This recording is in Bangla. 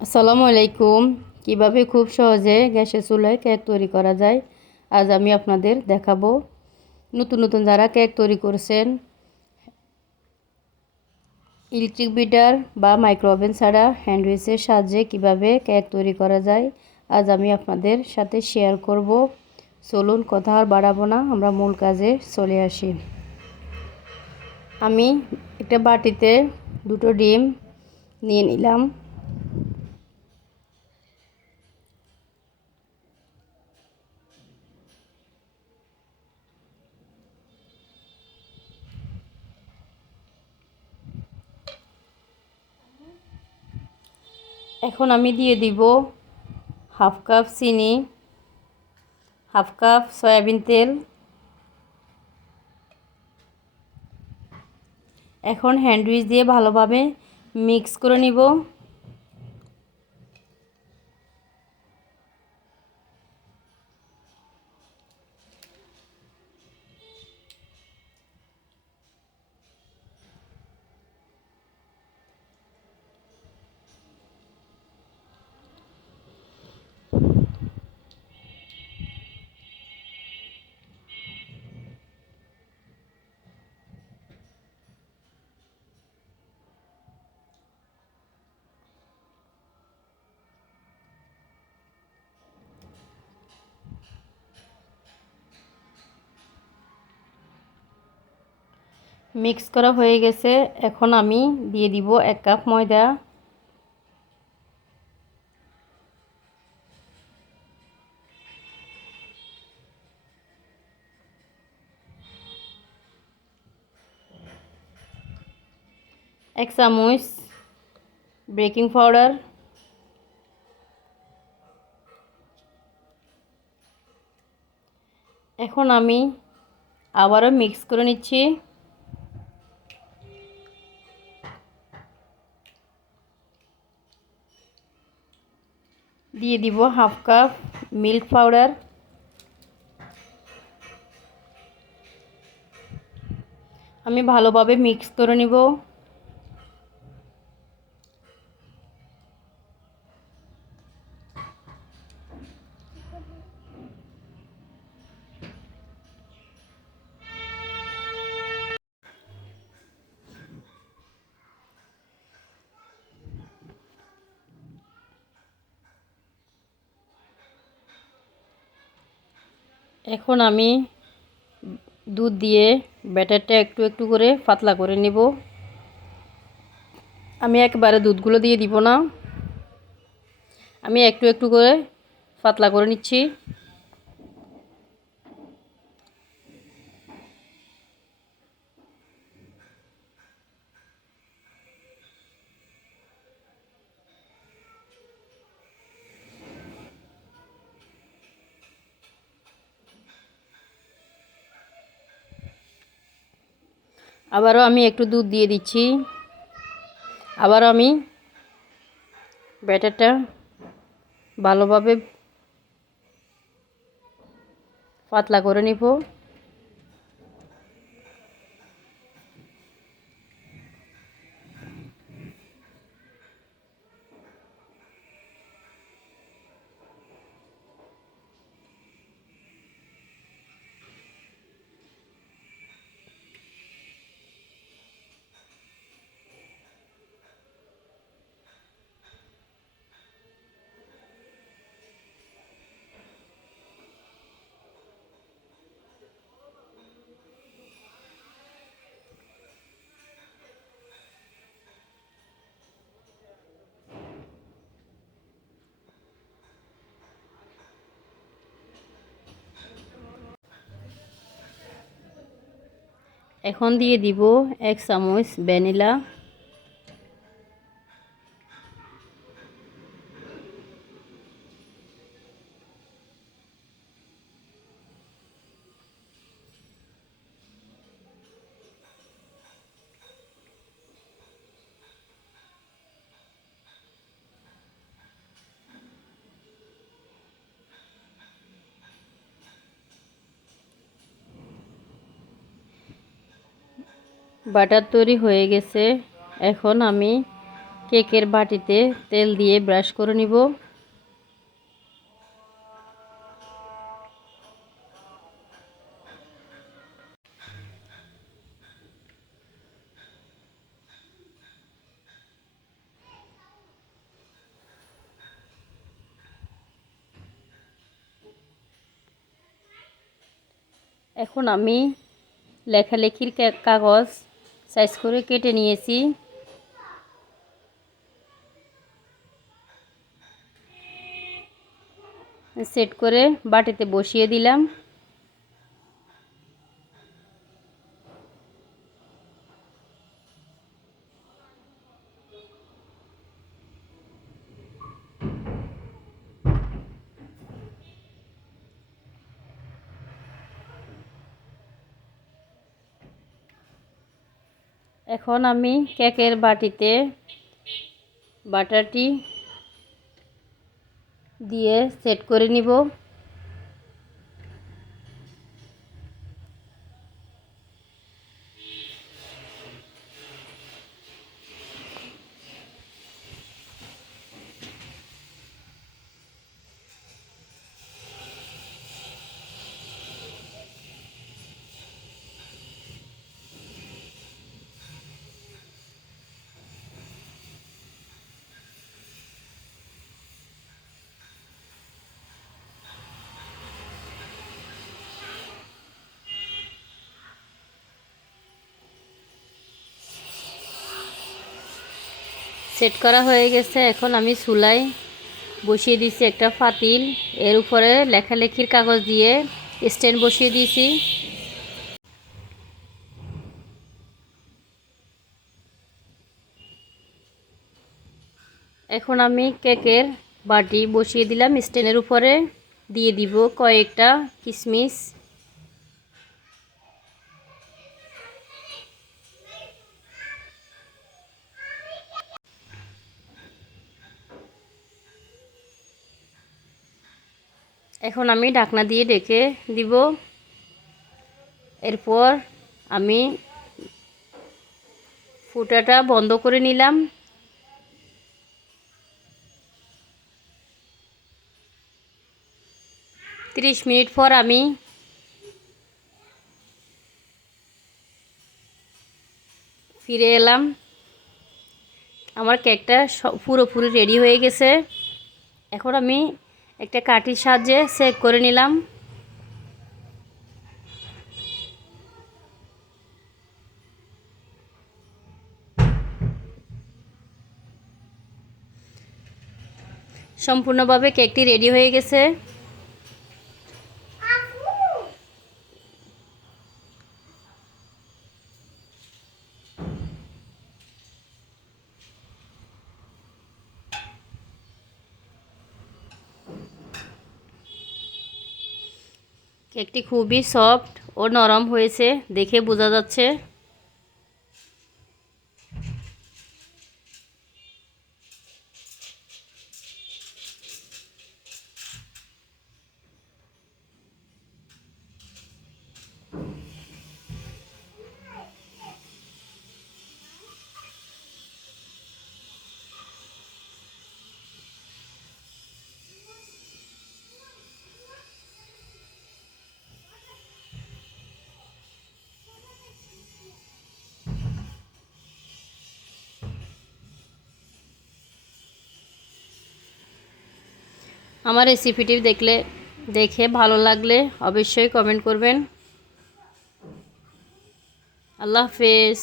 আসসালামু আলাইকুম। কিভাবে খুব সহজে গ্যাসের চুলায় কেক তৈরি করা যায় আজ আমি আপনাদের দেখাবো। নতুন নতুন যারা কেক তৈরি করছেন ইলেকট্রিক বিটার বা মাইক্রোওভেন ছাড়া হ্যান্ডউইচের সাহায্যে কিভাবে কেক তৈরি করা যায় আজ আমি আপনাদের সাথে শেয়ার করব। চলুন কথা আর বাড়াবো না, আমরা মূল কাজে চলে আসি। আমি একটা বাটিতে দুটো ডিম নিয়ে নিলাম। এখন আমি দিয়ে দিব হাফ কাপ চিনি, হাফ কাপ সয়াবিন তেল। এখন হ্যান্ডউইচ দিয়ে ভালোভাবে মিক্স করে নিব। মিক্স করা হয়ে গেছে। এখন আমি দিয়ে দিব 1 কাপ ময়দা। এক চামচ বেকিং পাউডার। এখন আমি আবারও মিক্স করে নিচ্ছি। দিয়ে দিব হাফ কাপ মিল্ক পাউডার। আমি ভালোভাবে মিক্স করে নিব। এখন আমি দুধ দিয়ে ব্যাটারটা একটু একটু করে পাতলা করে নেব। আমি একবারে দুধগুলো দিয়ে দিব না, আমি একটু একটু করে পাতলা করে নিচ্ছি। আবারও আমি একটু দুধ দিয়ে দিচ্ছি। আবারও আমি ব্যাটারটা ভালোভাবে পাতলা করে নিব। এখন দিয়ে দিব 1 চামচ ভ্যানিলা। বাটার তৈরি হয়ে গেছে। এখন আমি কেকের বাটিতে তেল দিয়ে ব্রাশ করে নিব। এখন আমি লেখালেখির কাগজ সাইজ করে কেটে নিয়েছি। সেট করে বাটিতে বসিয়ে দিলাম। এখন আমি কেকের বাটিতে বাটারটি দিয়ে সেট করে নিব। সেট করা হয়ে গেছে। এখন আমি চুলায় বসিয়ে দিয়েছি একটা পাতিল, এর উপরে লেখালেখির কাগজ দিয়ে স্ট্যান্ড বসিয়ে দিয়েছি। এখন আমি কেকের বাটি বসিয়ে দিলাম, স্ট্যান্ডের উপরে দিয়ে দিব কয়েকটা কিশমিশ। এখন আমি ঢাকনা দিয়ে ঢেকে দিব। এরপর আমি ফুটাটা বন্ধ করে নিলাম। 30 মিনিট পর আমি ফিরে এলাম। আমার কেকটা পুরোপুরি রেডি হয়ে গেছে। এখন আমি একটা কাঠির সাহায্যে চেক করে নিলাম। সম্পূর্ণভাবে কেকটি রেডি হয়ে গেছে। কেকটি খুবই সফট ও নরম হয়েছে, দেখে বোঝা যাচ্ছে। আমার রেসিপিটি দেখে ভালো লাগলে অবশ্যই কমেন্ট করবেন। আল্লাহ হাফেজ।